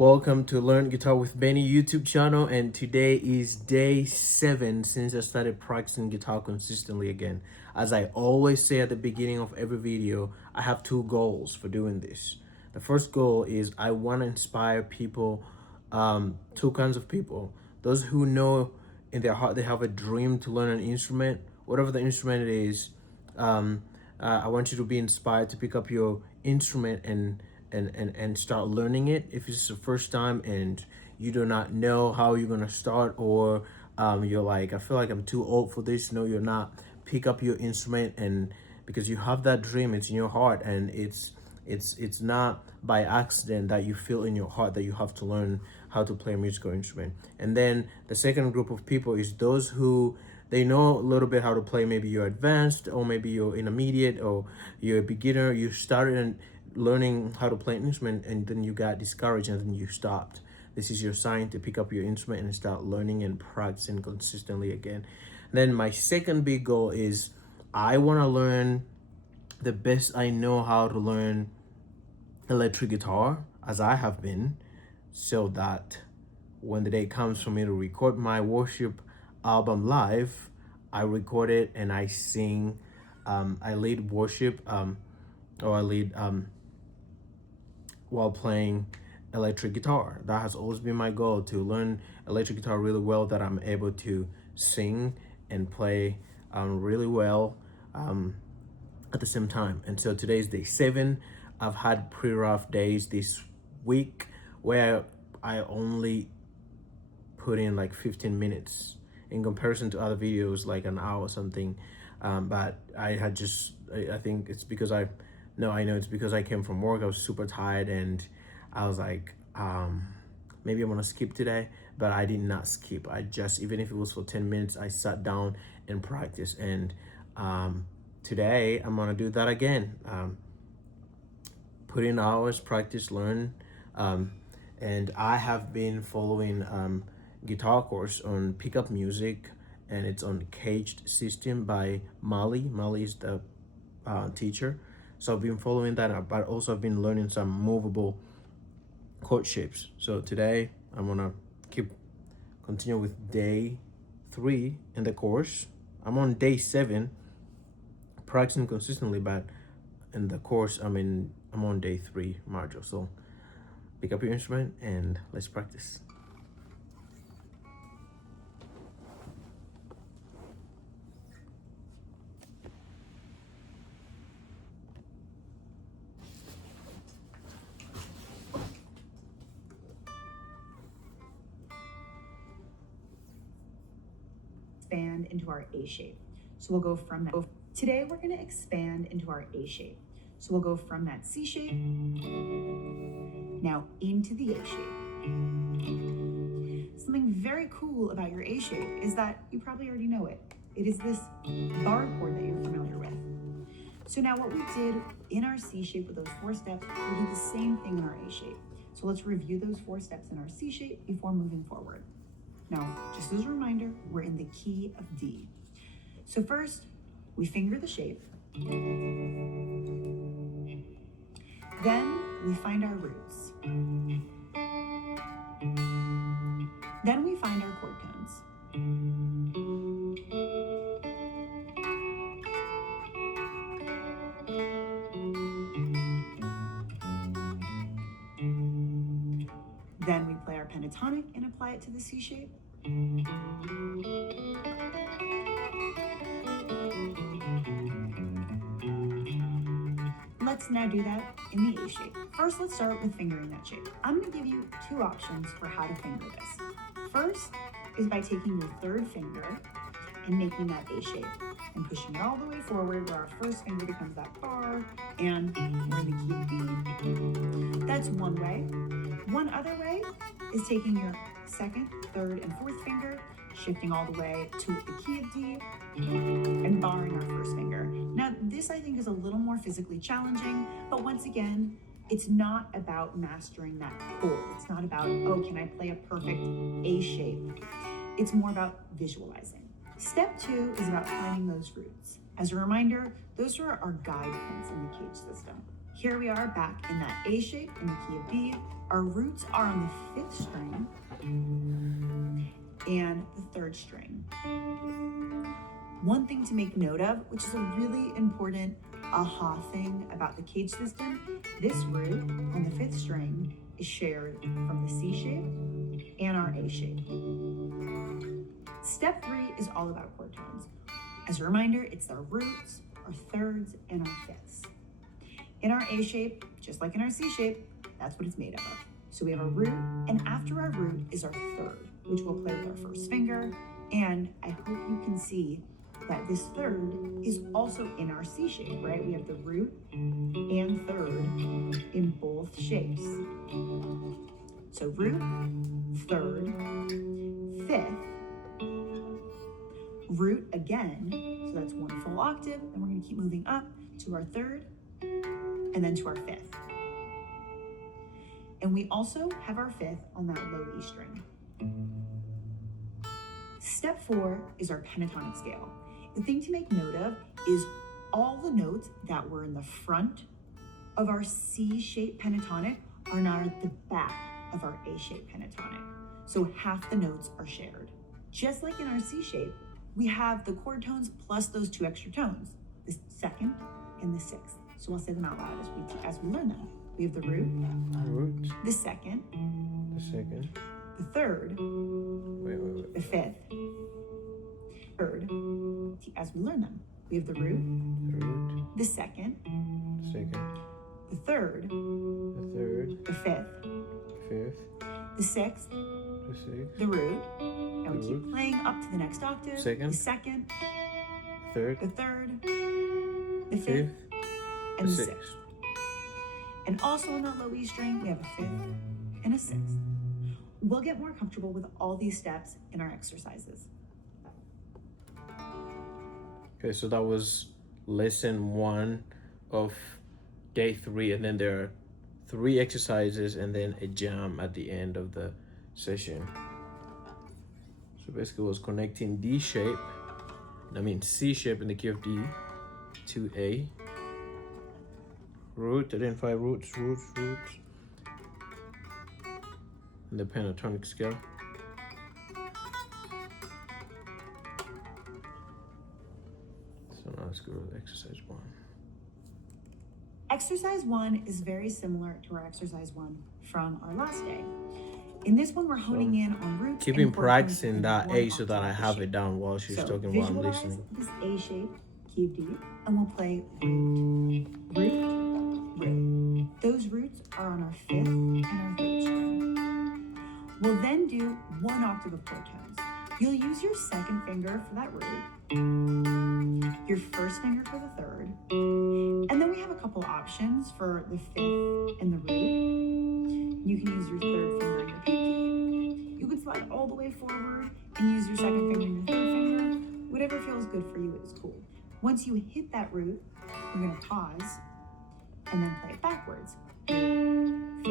Welcome to Learn Guitar with Benny YouTube channel, and today is day 7 since I started practicing guitar consistently again. As I always say at the beginning of every video, I have 2 goals for doing this. The first goal is I want to inspire people, 2 kinds of people. Those who know in their heart they have a dream to learn an instrument, whatever the instrument it is. I want you to be inspired to pick up your instrument and start learning it. If it's the first time and you do not know how you're gonna start, or you're like, I feel like I'm too old for this. No, you're not. Pick up your instrument, and because you have that dream, it's in your heart, and it's not by accident that you feel in your heart that you have to learn how to play a musical instrument. And then the second group of people is those who they know a little bit how to play. Maybe you're advanced, or maybe you're intermediate, or you're a beginner. You started learning how to play an instrument and then you got discouraged and then you stopped. This is your sign to pick up your instrument and start learning and practicing consistently again. Then my second big goal is I want to learn the best I know how to learn electric guitar, as I have been, so that when the day comes for me to record my worship album live, I record it and I sing. I lead worship, or I lead while playing electric guitar. That has always been my goal, to learn electric guitar really well, that I'm able to sing and play really well at the same time. And so today is day 7. I've had pretty rough days this week where I only put in like 15 minutes in comparison to other videos, like an hour or something. But I had just, I think it's because I know it's because I came from work. I was super tired and I was like, maybe I'm gonna skip today, but I did not skip. I just, even if it was for 10 minutes, I sat down and practiced. And today I'm gonna do that again. Put in hours, practice, learn. And I have been following guitar course on Pickup Music, and it's on Caged System by Mali. Mali is the teacher. So I've been following that, but also I've been learning some movable chord shapes. So today I'm gonna continue with day 3 in the course. I'm on day 7, practicing consistently, but in the course I'm on day 3 module. So pick up your instrument and let's practice. Expand into our A shape. So we'll go from that. Today we're going to expand into our A shape. So we'll go from that C shape now into the A shape. Something very cool about your A shape is that you probably already know it. It is this bar chord that you're familiar with. So now what we did in our C shape with those 4 steps, we did the same thing in our A shape. So let's review those 4 steps in our C shape before moving forward. Now, just as a reminder, we're in the key of D. So first, we finger the shape. Then we find our roots. Then we find our chord tones. Then we play our pentatonic and apply it to the C shape. Let's now do that in the A shape. First, let's start with fingering that shape. I'm going to give you 2 options for how to finger this. First is by taking your 3rd finger and making that A shape and pushing it all the way forward, where our first finger becomes that bar and we're in the key of D. That's one way. One other way is taking your 2nd, 3rd, and 4th finger, shifting all the way to the key of D, and barring our first finger. Now, this I think is a little more physically challenging, but once again, it's not about mastering that chord. It's not about, oh, can I play a perfect A shape? It's more about visualizing. Step 2 is about finding those roots. As a reminder, those are our guide points in the Caged system. Here we are back in that A shape in the key of D. Our roots are on the 5th string and the 3rd string. One thing to make note of, which is a really important aha thing about the cage system, this root on the 5th string is shared from the C shape and our A shape. Step 3 is all about chord tones. As a reminder, it's our roots, our 3rds, and our 5ths. In our A shape, just like in our C shape, that's what it's made up of. So we have our root, and after our root is our 3rd, which we'll play with our 1st finger. And I hope you can see that this 3rd is also in our C shape, right? We have the root and 3rd in both shapes. So root, 3rd, 5th, root again, so that's 1 full octave, and we're going to keep moving up to our 3rd and then to our 5th. And we also have our 5th on that low E string. Step 4 is our pentatonic scale. The thing to make note of is all the notes that were in the front of our C-shaped pentatonic are now at the back of our A-shaped pentatonic. So half the notes are shared. Just like in our C shape, we have the chord tones plus those 2 extra tones, the 2nd and the 6th. So we'll say them out loud as we learn them. We have the root, the 2nd, the 3rd, the 5th, 3rd, as we learn them. We have the root, the 2nd, the 3rd, the 5th, the 6th, the root, and we keep playing up to the next octave, the 2nd, the 3rd, the 5th, and the 6th. And also on that low E string, we have a 5th and a 6th. We'll get more comfortable with all these steps in our exercises. Okay, so that was lesson 1 of day 3, and then there are 3 exercises and then a jam at the end of the session. So basically it was connecting C shape in the key of D to A. Root, identify roots. And the pentatonic scale. So now let's go to exercise 1. Exercise 1 is very similar to our exercise 1 from our last day. In this one, we're honing in on roots. Keeping practicing that A so that I have it down while she's talking while I'm listening. This A shape, key of D, and we'll play root, root. Those roots are on our 5th and our 3rd string. We'll then do 1 octave of chord tones. You'll use your 2nd finger for that root, your 1st finger for the 3rd, and then we have a couple options for the 5th and the root. You can use your 3rd finger and your pinky. You can slide all the way forward and use your 2nd finger and your 3rd finger. Whatever feels good for you is cool. Once you hit that root, we're going to pause and then play it backwards. 5th,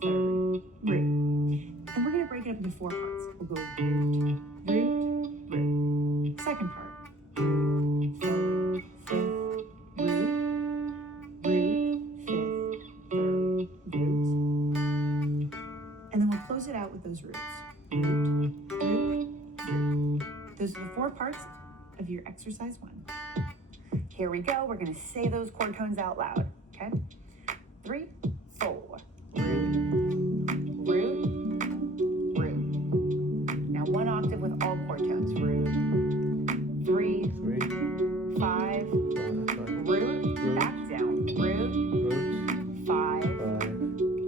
3rd, root. And we're going to break it up into 4 parts. We'll go root, root, root. 2nd part. Root, 3rd, 5th, root, root, 5th, 3rd, root. And then we'll close it out with those roots. Root, root, root. Those are the 4 parts of your exercise 1. Here we go. We're going to say those chord tones out loud. Okay? 3, 4. Root, root, root. Now 1 octave with all chord tones. Root, 3, 5, root, back down. Root, 5,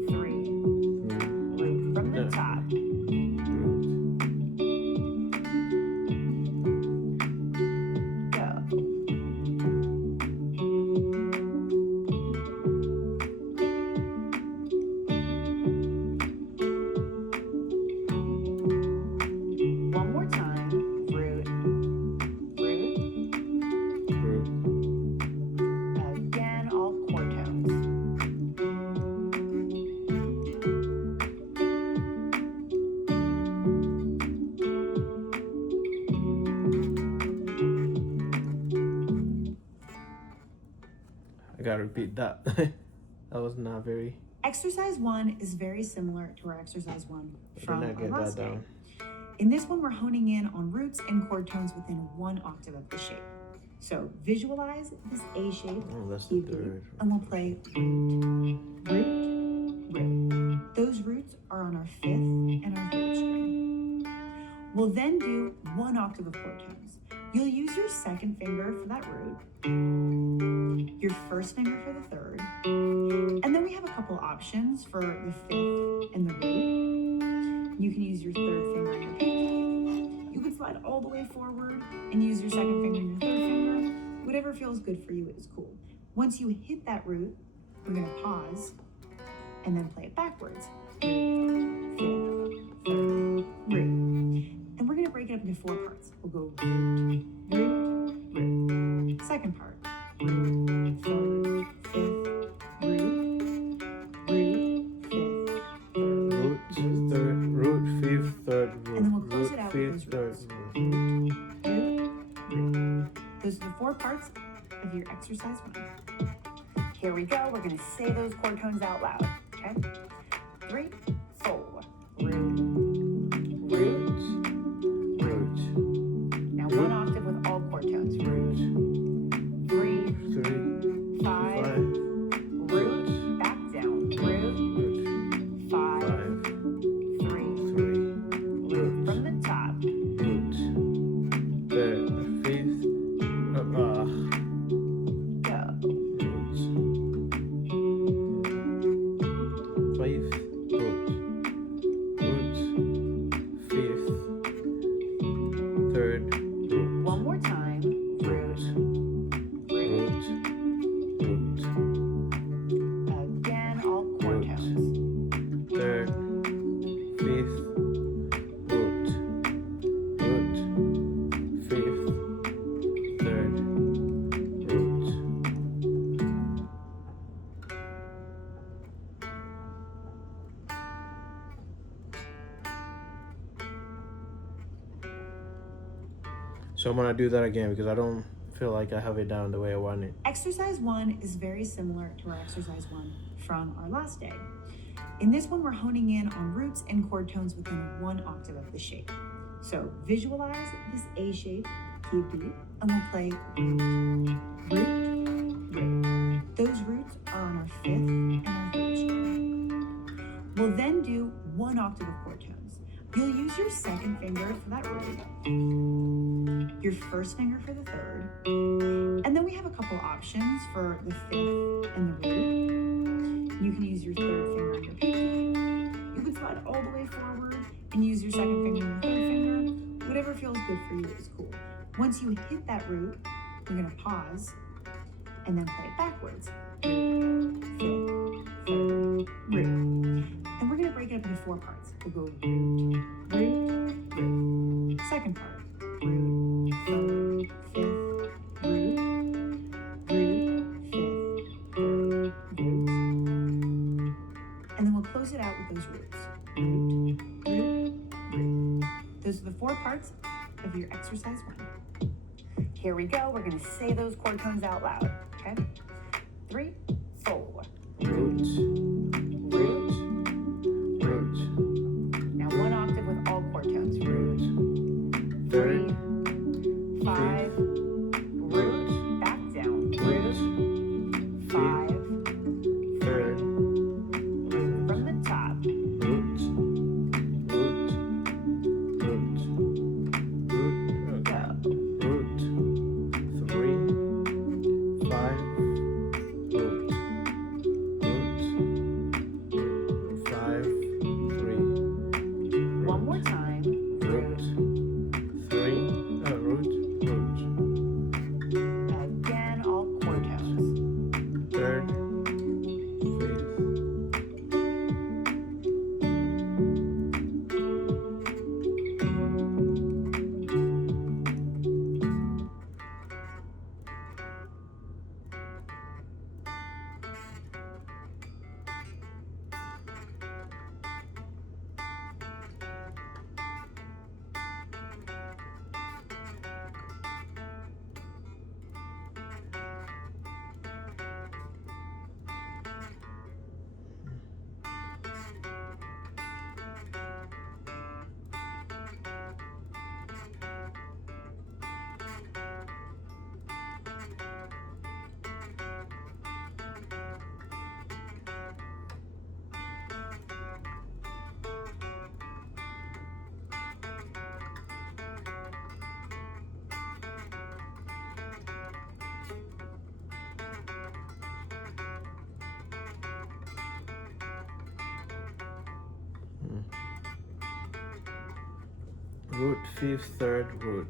3, root from the top. I gotta repeat that. That was not very. Exercise 1 is very similar to our exercise 1 from Did not our get last that day. down. In this one, we're honing in on roots and chord tones within 1 octave of the shape. So visualize this A shape, Oh, that's key the B, third. and we'll play root, root, root. Those roots are on our 5th and our 3rd string. We'll then do 1 octave of chord tones. You'll use your 2nd finger for that root, your 1st finger for the 3rd, and then we have a couple options for the 5th and the root. You can use your 3rd finger and your pinky. You can slide all the way forward and use your 2nd finger and your 3rd finger. Whatever feels good for you is cool. Once you hit that root, we're going to pause and then play it backwards. 5th, 3rd, root. And we're going to break it up into 4 parts. We'll go root, root, root. 2nd part, root, 3rd, 5th, root, root, 5th, 3rd, Root, 3rd, root, 5th, 3rd, root. and then we'll close Root, it out with 5th, those 3rd, roots. root. Root, root. Those are the 4 parts of your exercise 1. Here we go. We're going to say those chord tones out loud. Okay? 3, 4. Root, root, Root, now root. 1 octave with all chord tones. Root, 3, 3, 5, 5, root, back down. Root, root, 5, 5, 3, 3, root from the top. root, 3rd, 5th, Go. root, 5th, root, 5th, 3rd, root, One more time. Root, root. root, Again, all chord Root. tones. 3rd, 5th, root, root, 5th, 3rd, root. So I'm gonna do that again because I don't feel like I have it down the way I want it. Exercise 1 is very similar to our exercise 1 from our last day. In this one, we're honing in on roots and chord tones within 1 octave of the shape. So visualize this A shape, key B, and we'll play root, root, root. Those roots are on our 5th and our 3rd string. We'll then do 1 octave of chord tones. You'll use your 2nd finger for that root, your 1st finger for the 3rd, and then we have a couple options for the 5th and the root. You can use your 3rd finger and your pinky. You can slide all the way forward and use your 2nd finger and your 3rd finger. Whatever feels good for you is cool. Once you hit that root, we're going to pause and then play it backwards. 5th, 3rd, root. And we're going to break it up into 4 parts. We'll go root, root, root. 2nd part, root, 3rd, 5th, root, root, 5th, 3rd, root. And then we'll close it out with those roots. Root, root, root. Those are the 4 parts of your exercise 1. Here we go. We're going to say those chord tones out loud. Okay? 3, 4. Root, Root. root, Now 1 octave with all chord tones. Root, 3rd, 5, root, back down. Root, 5, 3rd, root from the top. root, root, root, root, Go. root, 3, 5, root, root, root, fifth, third, root,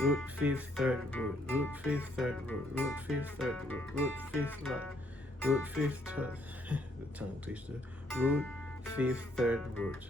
root, fifth, third, root, fifth, third, root, fifth, third, root, fifth, root, fifth, third, the tongue twister, root, fifth, third, root.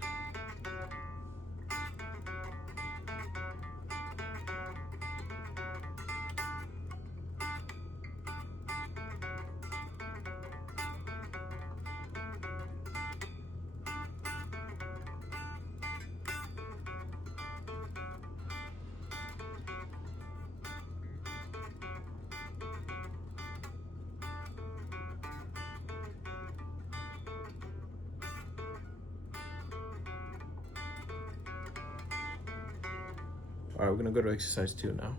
All right, we're gonna go to exercise 2 now.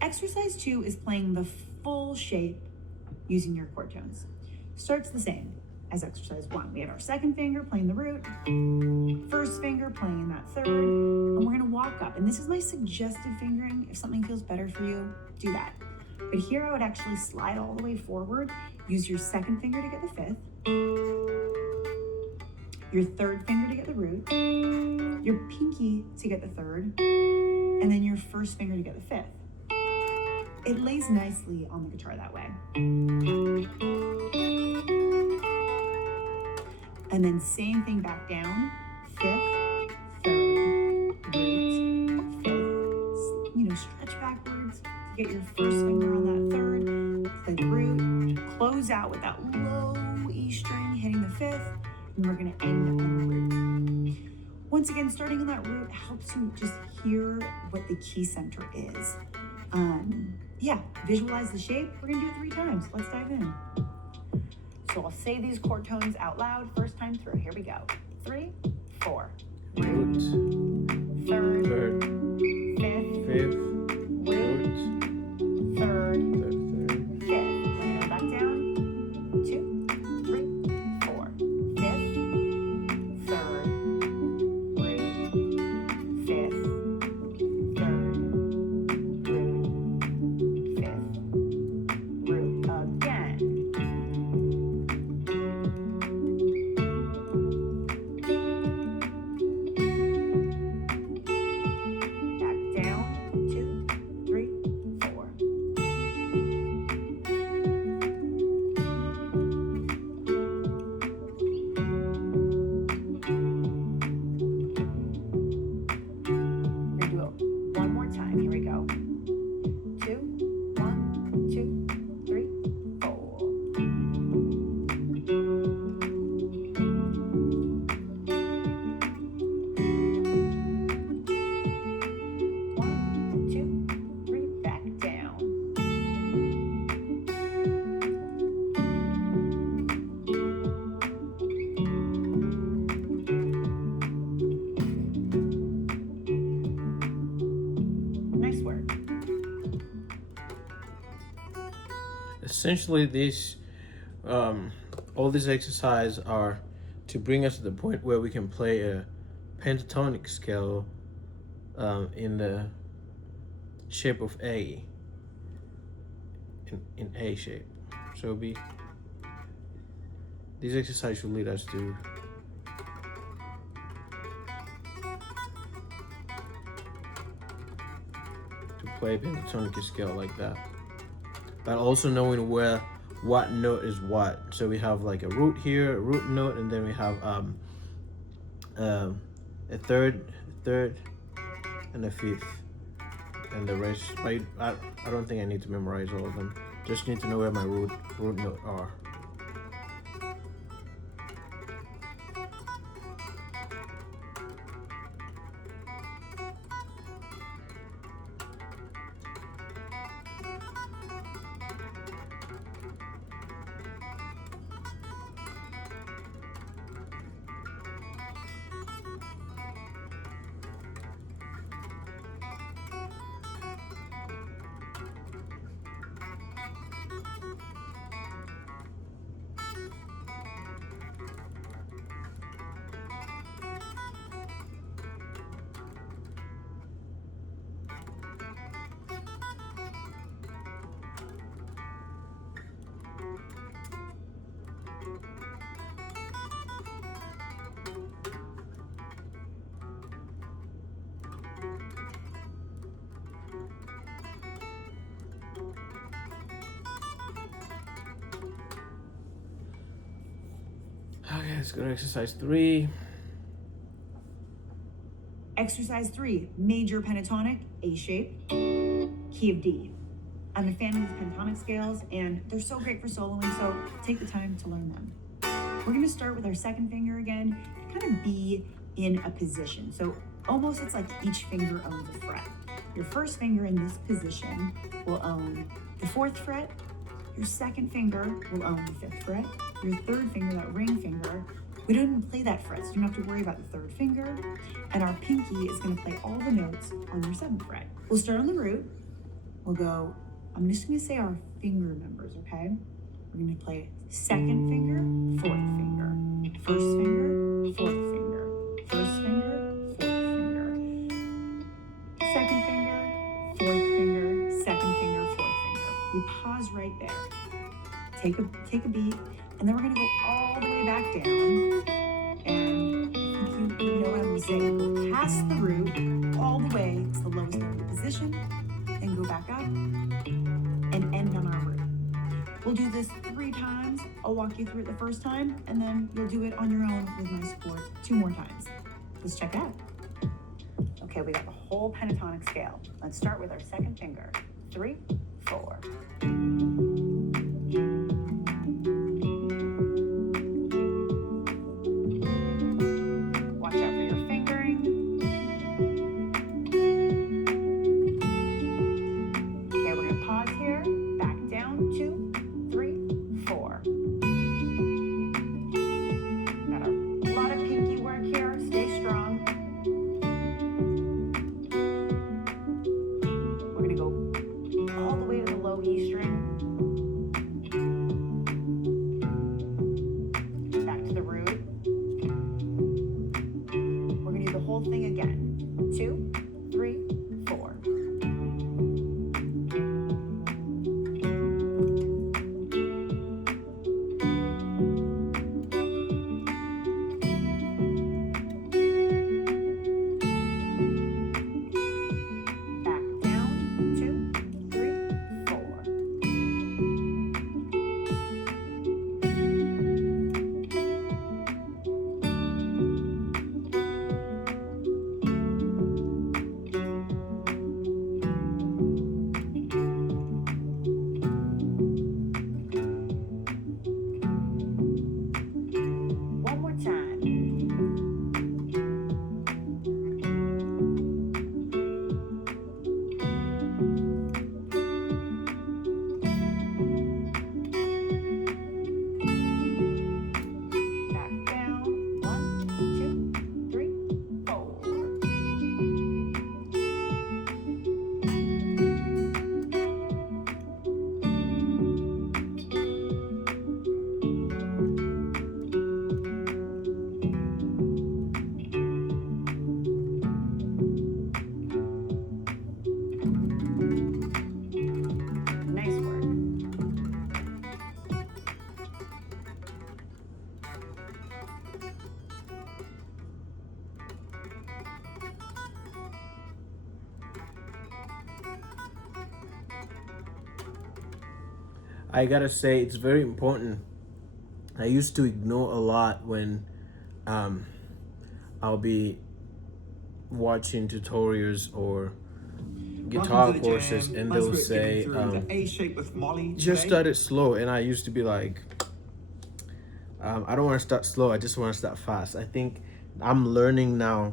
Exercise 2 is playing the full shape using your chord tones. Starts the same as exercise 1. We have our second finger playing the root, first finger playing that third, and we're gonna walk up. And this is my suggested fingering. If something feels better for you, do that. But here I would actually slide all the way forward, use your second finger to get the fifth, your third finger to get the root, your pinky to get the third, and then your first finger to get the fifth. It lays nicely on the guitar that way. And then same thing back down, fifth, third, root, fifth. Stretch backwards to get your first finger on that third, play the root, close out with that low E string hitting the fifth, and we're gonna end on the root. Once again, starting on that root helps you just hear what the key center is. Visualize the shape. We're gonna do it 3 times. Let's dive in. So I'll say these chord tones out loud first time through. Here we go. 3, 4. Root, Third, third, fifth, fifth, root, third, third, fifth. Bring it back down. 2, 3, 4. Fifth, third, root, fifth, third, root, fifth, root again. Back down. 2, 3, 4. We're gonna do it one more time. Here we go. 2, 1, 2, 3, 4. 1, 2, 3, back down. Nice work. Essentially, all these exercises are to bring us to the point where we can play a pentatonic scale in the shape of A, in A shape. So these exercises will lead us to play a pentatonic scale like that, but also knowing what note is what. So we have like a root here, a root note, and then we have a third, and a fifth, and the rest. I don't think I need to memorize all of them. Just need to know where my root note are. Okay, let's go to exercise 3. Exercise 3, major pentatonic, A shape, key of D. I'm a fan of these pentatonic scales, and they're so great for soloing, so take the time to learn them. We're gonna start with our second finger again, and kind of be in a position. So almost it's like each finger owns a fret. Your first finger in this position will own the 4th fret. Your second finger will own the 5th fret. Your third finger, that ring finger, we don't even play that fret, so you don't have to worry about the 3rd finger. And our pinky is gonna play all the notes on your 7th fret. We'll start on the root. We'll go, I'm just gonna say our finger numbers, okay? We're gonna play 2nd finger, 4th finger, 1st finger, 4th finger, 1st finger, 4th finger, 2nd finger, 4th finger, 2nd finger, 4th finger. We pause right there. Take a beat, and then we're gonna go all the way back down. And I think you know what I'm gonna say. Go past the root, all the way to the lowest note of the position, then go back up, and end on our root. We'll do this 3 times. I'll walk you through it the first time, and then you'll do it on your own with my support 2 more times. Let's check it out. Okay, we got the whole pentatonic scale. Let's start with our 2nd finger. 3, 4. Watch out for your fingering. Okay, we're gonna pause here. Back down, 2, 3, 4. Got a lot of pinky work here. Stay strong. We're gonna go all the way to the low E string. Back to the root. We're gonna do the whole thing again. 2, 3, 4. Back down, 2, 3, 4. One more time. Back down. 1, 2, 3, 4. Nice work. I gotta say, it's very important. I used to ignore a lot when I'll be watching tutorials or guitar Welcome to the courses, jam. and Nice they'll work say, getting through the A shape with Molly just today. start it slow. And I used to be like, I don't want to start slow, I just want to start fast. I think I'm learning now,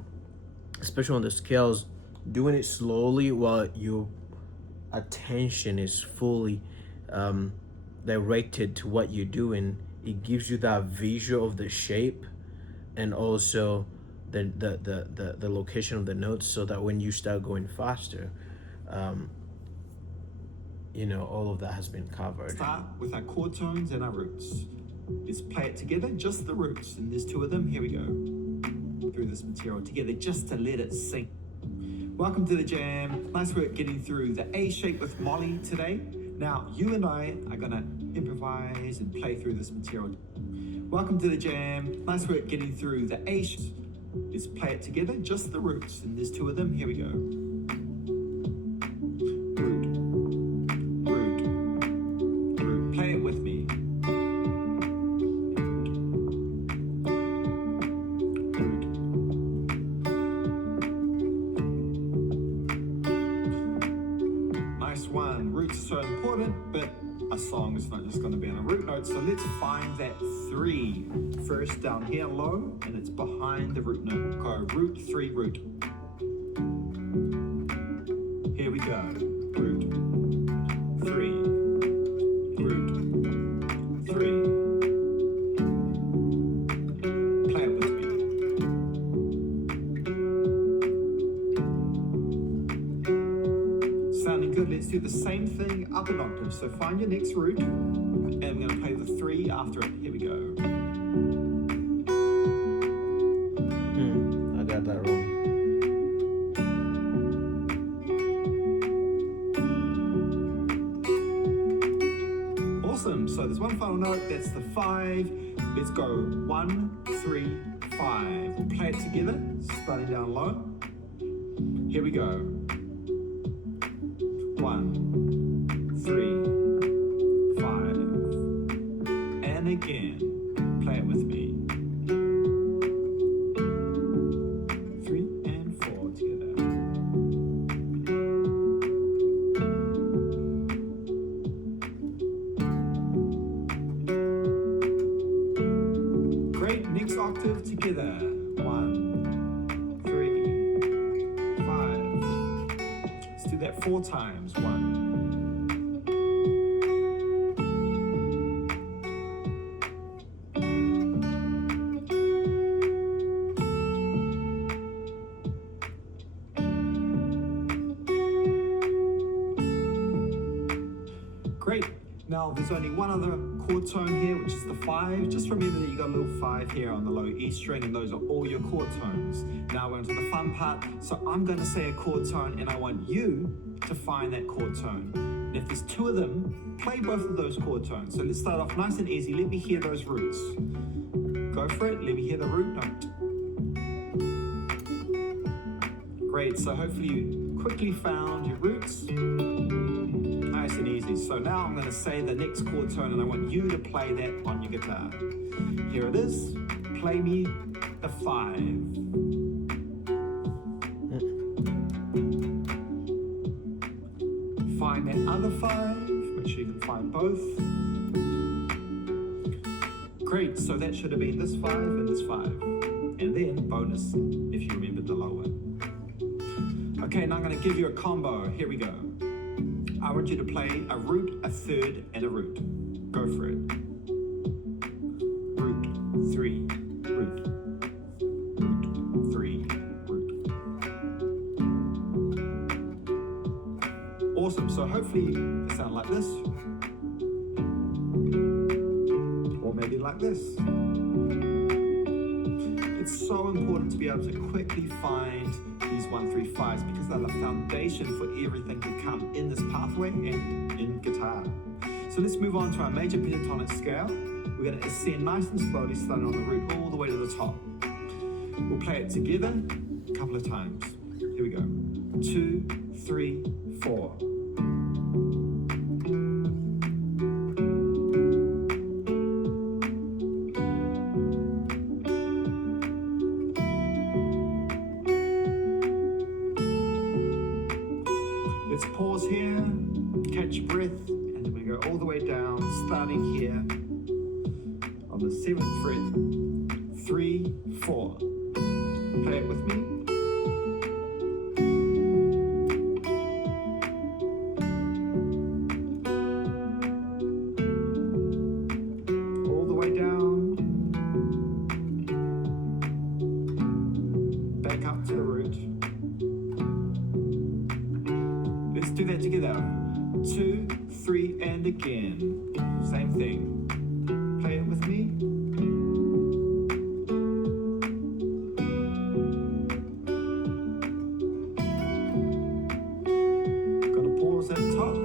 especially on the scales, doing it slowly while your attention is fully directed to what you're doing. It gives you that visual of the shape and also the location of the notes, so that when you start going faster, you know, all of that has been covered. Start with our chord tones and our roots. Let's play it together, just the roots. And there's 2 of them. Here we go. Through this material together, just to let it sink. Welcome to the jam. Nice work getting through the A shape with Molly today. Now, you and I are gonna improvise and play through this material. Welcome to the jam. Nice work getting through the A shape. Let's play it together, just the roots. And there's 2 of them. Here we go. Root, root, root. Play it with me. a song. It's not just going to be on a root note. So let's find that 3. First down here low, and it's behind the root note. Go root, 3, root. Here we go. Root, 3, root, 3. Play it with me. Sounding good. Let's do the same thing up an octave. So find your next root, and I'm going to play the 3 after it. Here we go. I got that wrong. Awesome. So there's one final note. That's the 5. Let's go 1, 3, 5. We'll play it together, starting down low. Here we go. 1, 3, 5. And again. Play it with me. 3 and 4 together. Great. Next octave together. 1, 3, 5. Let's do that 4 times. 1. Great. Now there's only one other chord tone here, which is the 5. Just remember that you got a little 5 here on the low E string, and those are all your chord tones. Now we're into the fun part. So I'm going to say a chord tone, and I want you to find that chord tone. And if there's 2 of them, play both of those chord tones. So let's start off nice and easy. Let me hear those roots. Go for it. Let me hear the root note. Great. So hopefully you quickly found your roots. Nice and easy. So now I'm going to say the next chord tone, and I want you to play that on your guitar. Here it is. Play me the 5. Find that other 5. Make sure you can find both. Great. So that should have been this 5 and this 5. And then bonus if you remembered the low one. Okay, now I'm going to give you a combo. Here we go. I want you to play a root, a third, and a root. Go for it. Root, 3, root. Root, 3, root. Awesome. So hopefully it sounds like this. Or maybe like this. It's so important to be able to quickly find these 1, 3, 5s because they're the foundation for everything to come in this pathway and in guitar. So let's move on to our major pentatonic scale. We're going to ascend nice and slowly, starting on the root all the way to the top. We'll play it together a couple of times. Here we go. 2, 3, 4. Let's pause here, catch your breath, and then we go all the way down, starting here on the 7th fret, 3, 4. Play it with me. All the way down, back up to the root. Let's do that together. 2, 3, and again. Same thing. Play it with me. Gonna pause at the top.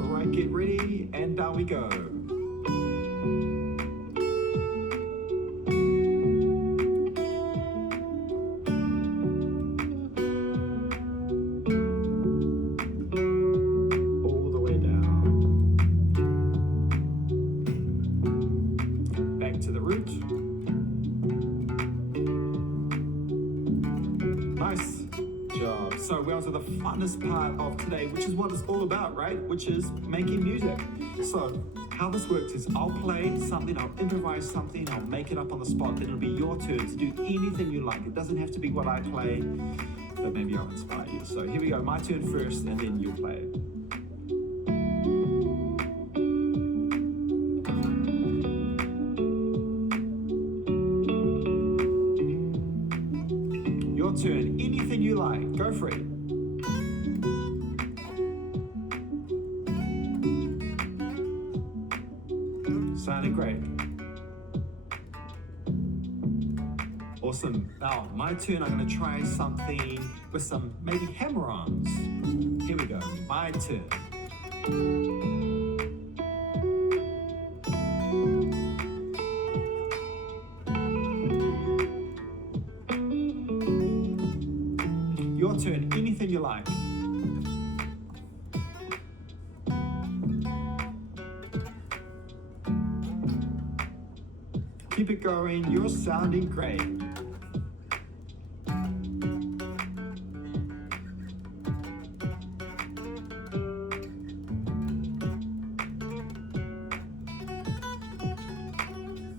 All right, get ready, and down we go. To the root. Nice job. So we're on to the funnest part of today, which is what it's all about, right? Which is making music. So how this works is I'll play something, I'll improvise something, I'll make it up on the spot, then it'll be your turn to do anything you like. It doesn't have to be what I play, but maybe I'll inspire you. So here we go, my turn first, and then you'll play it. Your turn, anything you like, go for it. Sounded great. Awesome. Now, my turn, I'm gonna try something with some maybe hammer-ons. Here we go, my turn. Your turn, anything you like. Keep it going, you're sounding great.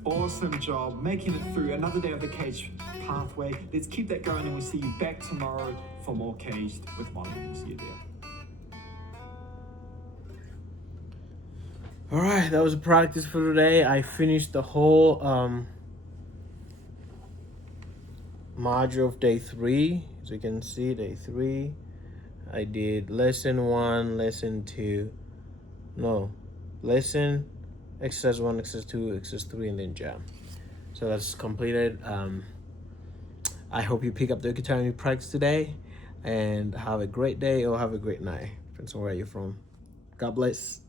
Awesome job, making it through another day of the Caged pathway. Let's keep that going and we'll see you back tomorrow for more Caged with Molly. We'll see you there. All right, that was a practice for today. I finished the whole module of day 3. As you can see, day 3. I did lesson 1, lesson 2. No, lesson, exercise 1, exercise 2, exercise 3, and then jam. So that's completed. I hope you pick up the guitar and you practice today. And have a great day or have a great night. Depends on where you're from. God bless.